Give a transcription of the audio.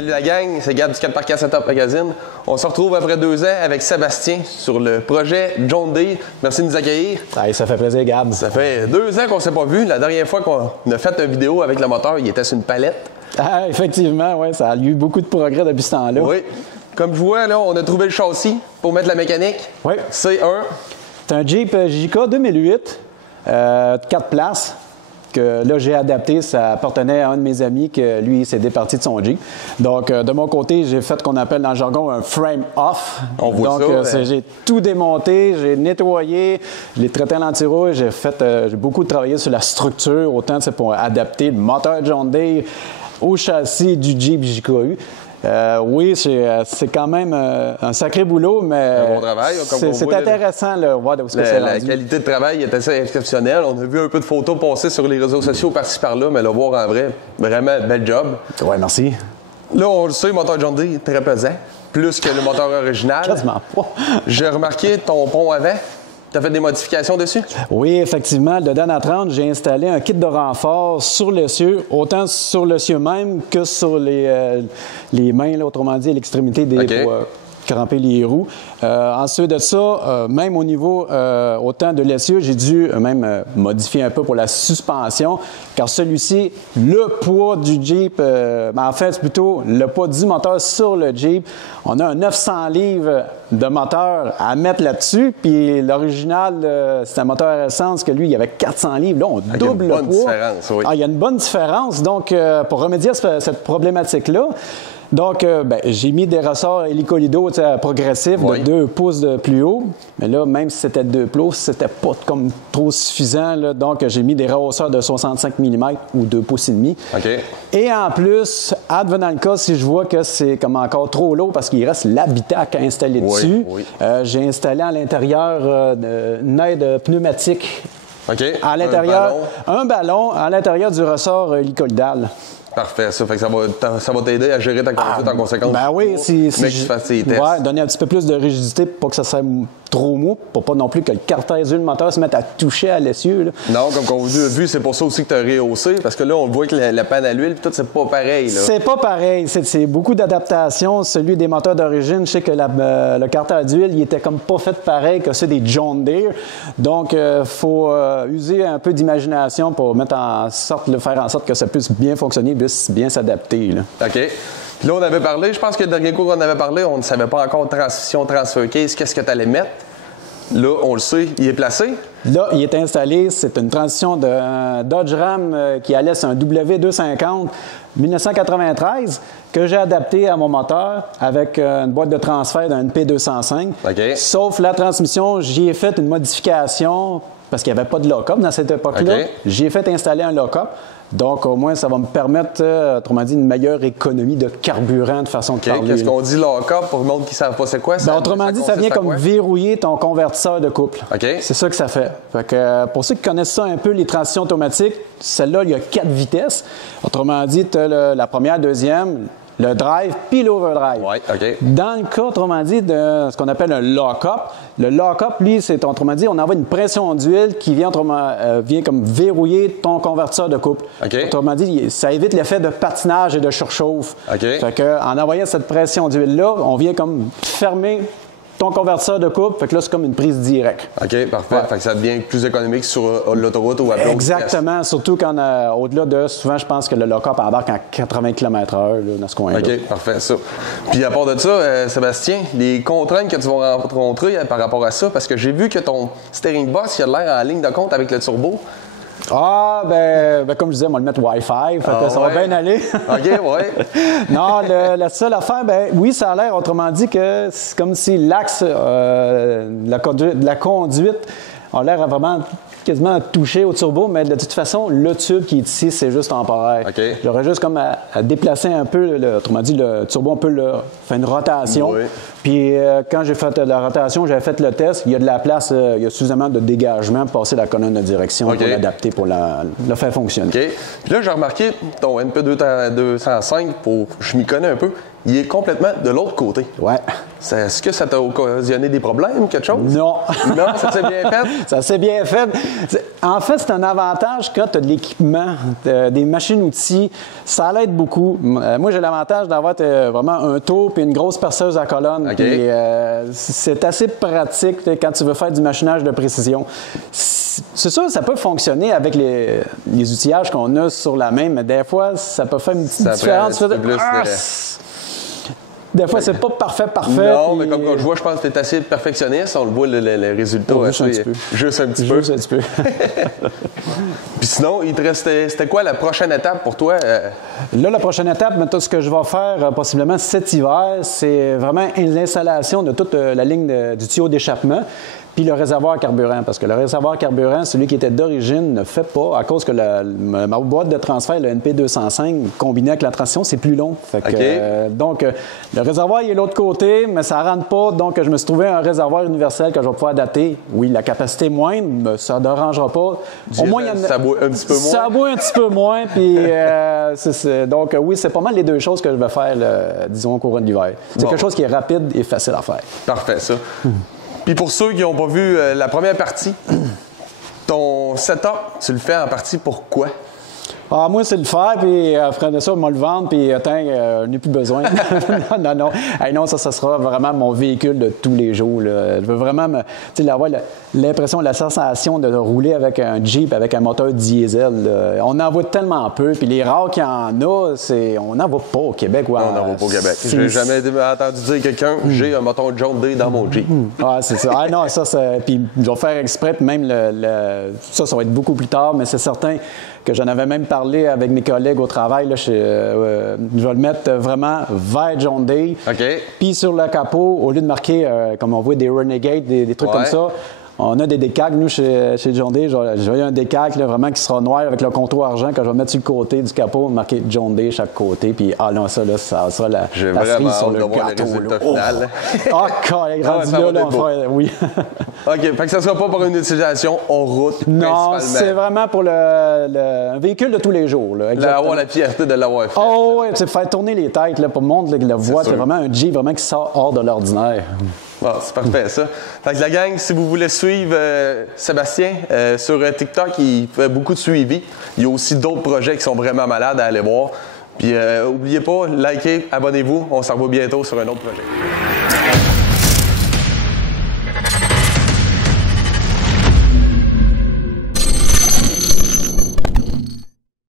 Salut la gang, c'est Gab du 4x4 Setup Magazine. On se retrouve après 2 ans avec Sébastien sur le projet John Deere. Merci de nous accueillir. Hey, ça fait plaisir, Gab. Ça fait 2 ans qu'on ne s'est pas vu. La dernière fois qu'on a fait une vidéo avec le moteur, il était sur une palette. Ah, effectivement, oui, ça a eu beaucoup de progrès depuis ce temps-là. Oui. Comme je vois, là, on a trouvé le châssis pour mettre la mécanique. Oui. C'est un Jeep JK 2008, 4 places. Que là, j'ai adapté, ça appartenait à un de mes amis que lui, il s'est départi de son Jeep. Donc, de mon côté, j'ai fait ce qu'on appelle dans le jargon un frame off. On voit donc, ça. J'ai tout démonté, j'ai nettoyé, je l'ai traité à l'anti-rouille, j'ai beaucoup travaillé sur la structure, autant c'est pour adapter le moteur John Deere au châssis du Jeep JKU. Oui, c'est quand même un sacré boulot, mais un bon travail, c'est intéressant de voir où c'est rendu. La qualité de travail est assez exceptionnelle. On a vu un peu de photos passer sur les réseaux sociaux par-ci par-là, mais le voir en vrai, vraiment, bel job. Oui, merci. Là, on le sait, le moteur John Deere est très pesant, plus que le moteur original. Quasiment pas. J'ai remarqué ton pont avant. Tu as fait des modifications dessus? Oui, effectivement. Dedans la 30, j'ai installé un kit de renfort sur l'essieu, autant sur l'essieu même que sur les mains, là, autrement dit, à l'extrémité pour cramper les roues. Ensuite de ça, même au niveau autant de l'essieu, j'ai dû même modifier un peu pour la suspension, car celui-ci, le poids du Jeep, en fait, c'est plutôt le poids du moteur sur le Jeep. On a un 900 livres de moteur à mettre là-dessus, puis l'original, c'est un moteur à essence que lui, il y avait 400 livres. Là, on double le poids. Il y a une bonne différence, oui. Il y a une bonne différence. Donc, pour remédier à cette problématique-là, donc, j'ai mis des ressorts hélicolido progressifs de 2 pouces de plus haut. Mais là, même si c'était 2 pouces, c'était pas comme trop suffisant. Là. Donc, j'ai mis des rehausseurs de 65 mm ou 2 pouces et demi. Et en plus, advenant le cas, si je vois que c'est comme encore trop lourd parce qu'il reste l'habitacle à installer dessus, j'ai installé à l'intérieur une aide pneumatique. À l'intérieur, un ballon à l'intérieur du ressort hélicoïdal. Parfait, ça fait que ça va t'aider à gérer ta conduite en conséquence. Ben oui, donner un petit peu plus de rigidité pour pas que ça soit trop mou, pour pas non plus que le cartésio du moteur se mette à toucher à l'essieu. Non, comme on a vu, c'est pour ça aussi que tu as rehaussé, parce que là, on voit que la panne à l'huile, tout, c'est pas pareil. C'est pas pareil. C'est beaucoup d'adaptation. Celui des moteurs d'origine, je sais que le carter d'huile, il était comme pas fait pareil que ceux des John Deere. Donc, il faut user un peu d'imagination pour faire en sorte que ça puisse bien fonctionner, puisse bien s'adapter. OK. Puis là, on avait parlé, je pense que le dernier cours qu'on avait parlé, on ne savait pas encore transmission, transfer case, qu'est-ce que tu allais mettre. Là, on le sait, il est placé. Là, il est installé. C'est une transition de Dodge Ram qui allait sur un W250 1993 que j'ai adapté à mon moteur avec une boîte de transfert d'un P205. Sauf la transmission, j'y ai fait une modification parce qu'il n'y avait pas de lock-up dans cette époque-là. J'y ai fait installer un lock-up. Donc, au moins, ça va me permettre, autrement dit, une meilleure économie de carburant de façon de parler. Qu'est-ce qu'on dit lock-up pour le monde qui ne savent pas c'est quoi? Autrement dit, ça vient comme verrouiller ton convertisseur de couple. C'est ça que ça fait. Fait que, pour ceux qui connaissent ça un peu, les transitions automatiques, celle-là, il y a 4 vitesses. Autrement dit, tu as la première, deuxième, le drive puis l'overdrive. Dans le cas, autrement dit, de ce qu'on appelle un lock-up, le lock-up, lui, c'est, autrement dit, on envoie une pression d'huile qui vient comme verrouiller ton convertisseur de couple. Autrement dit, ça évite l'effet de patinage et de surchauffe. Fait que, en envoyant cette pression d'huile-là, on vient comme fermer ton convertisseur de couple, fait que là, c'est comme une prise directe. OK, parfait. Fait que ça devient plus économique sur l'autoroute ou à bloc. Exactement, surtout quand, au-delà de, souvent, je pense que le lock-up embarque en 80 km/h dans ce coin-là. OK, parfait, ça. Puis à part de ça, Sébastien, les contraintes que tu vas rencontrer par rapport à ça, parce que j'ai vu que ton steering box, il a l'air en ligne de compte avec le turbo. Comme je disais, on va le mettre Wi-Fi, fait que ça va bien aller. Non, la seule affaire, oui, ça a l'air, autrement dit, que c'est comme si l'axe de la conduite a l'air vraiment quasiment touché au turbo, mais de toute façon, le tube qui est ici, c'est juste temporaire. J'aurais juste comme à déplacer un peu, autrement dit, le turbo, on peut faire une rotation. Puis quand j'ai fait la rotation, j'avais fait le test, il y a de la place, il y a suffisamment de dégagement pour passer la colonne de direction pour l'adapter, pour le faire fonctionner. Puis là, j'ai remarqué ton NP205, je m'y connais un peu, il est complètement de l'autre côté. Ouais. Est-ce que ça t'a occasionné des problèmes, quelque chose? Non. Non, ça s'est bien fait? Ça s'est bien fait. En fait, c'est un avantage quand tu as de l'équipement, des machines-outils. Ça l'aide beaucoup. Moi, j'ai l'avantage d'avoir vraiment un tour et une grosse perceuse à colonne. Okay. C'est assez pratique quand tu veux faire du machinage de précision. C'est sûr, ça peut fonctionner avec les outillages qu'on a sur la main, mais des fois, ça peut faire une petite différence. Des fois, c'est pas parfait. Non, mais comme je vois, je pense que tu es assez perfectionniste. On le voit, le résultat. Juste un petit peu. Juste un petit peu. Juste un petit peu. Puis sinon, il te restait... C'était quoi la prochaine étape pour toi? Là, la prochaine étape, maintenant, ce que je vais faire possiblement cet hiver, c'est vraiment l'installation de toute la ligne du tuyau d'échappement. Puis le réservoir carburant, parce que le réservoir carburant, celui qui était d'origine, ne fait pas, à cause que ma boîte de transfert, le NP205, combiné avec la transition, c'est plus long. Fait que, donc, le réservoir, il est de l'autre côté, mais ça ne rentre pas. Donc, je me suis trouvé un réservoir universel que je vais pouvoir adapter. Oui, la capacité est moindre, mais ça ne dérangera pas. Au moins, ça boit un petit peu moins. Ça boit un petit peu moins. Puis, donc, oui, c'est pas mal les deux choses que je vais faire, disons, au courant de l'hiver. C'est quelque chose qui est rapide et facile à faire. Parfait, ça. Puis pour ceux qui n'ont pas vu la première partie, ton setup, tu le fais en partie pour quoi? Ah, moi, c'est le faire, puis après de ça, moi le vendre, puis je n'ai plus besoin. Non. Hey, non, ça sera vraiment mon véhicule de tous les jours. Là. Je veux vraiment avoir l'impression, la sensation de rouler avec un Jeep, avec un moteur diesel. Là. On en voit tellement peu, puis les rares qu'il y en a, on n'en voit pas au Québec. Ouais, on n'en voit pas au Québec. J'ai jamais entendu dire quelqu'un, j'ai un moteur John Deere dans mon Jeep. Ah, c'est ça. Ah non, ça, puis je vais faire exprès, puis même ça va être beaucoup plus tard, mais c'est certain que j'en avais même parlé avec mes collègues au travail. Là, je vais le mettre vraiment vert John Deere. Puis sur le capot, au lieu de marquer, comme on voit, des Renegade, des trucs comme ça, on a des décalques. Nous, chez John Deere, j'ai un décalque là, vraiment qui sera noir avec le contour argent que je vais mettre sur le côté du capot, marqué John Deere chaque côté. Puis, non, ça sera la cerise sur le gâteau. Final. Quand il est rendu là, on fera, oui. OK, fait que ça ne sera pas pour une utilisation en route. Non, c'est vraiment pour un véhicule de tous les jours. Là, avoir la fierté de l'avoir fait. Oh, oui, c'est faire tourner les têtes là, pour le monde qui le voit. C'est vraiment un Jeep vraiment qui sort hors de l'ordinaire. Bon, c'est parfait, ça. Fait que la gang, si vous voulez suivre Sébastien sur TikTok, il fait beaucoup de suivi. Il y a aussi d'autres projets qui sont vraiment malades à aller voir. Puis, n'oubliez pas, likez, abonnez-vous. On se revoit bientôt sur un autre projet.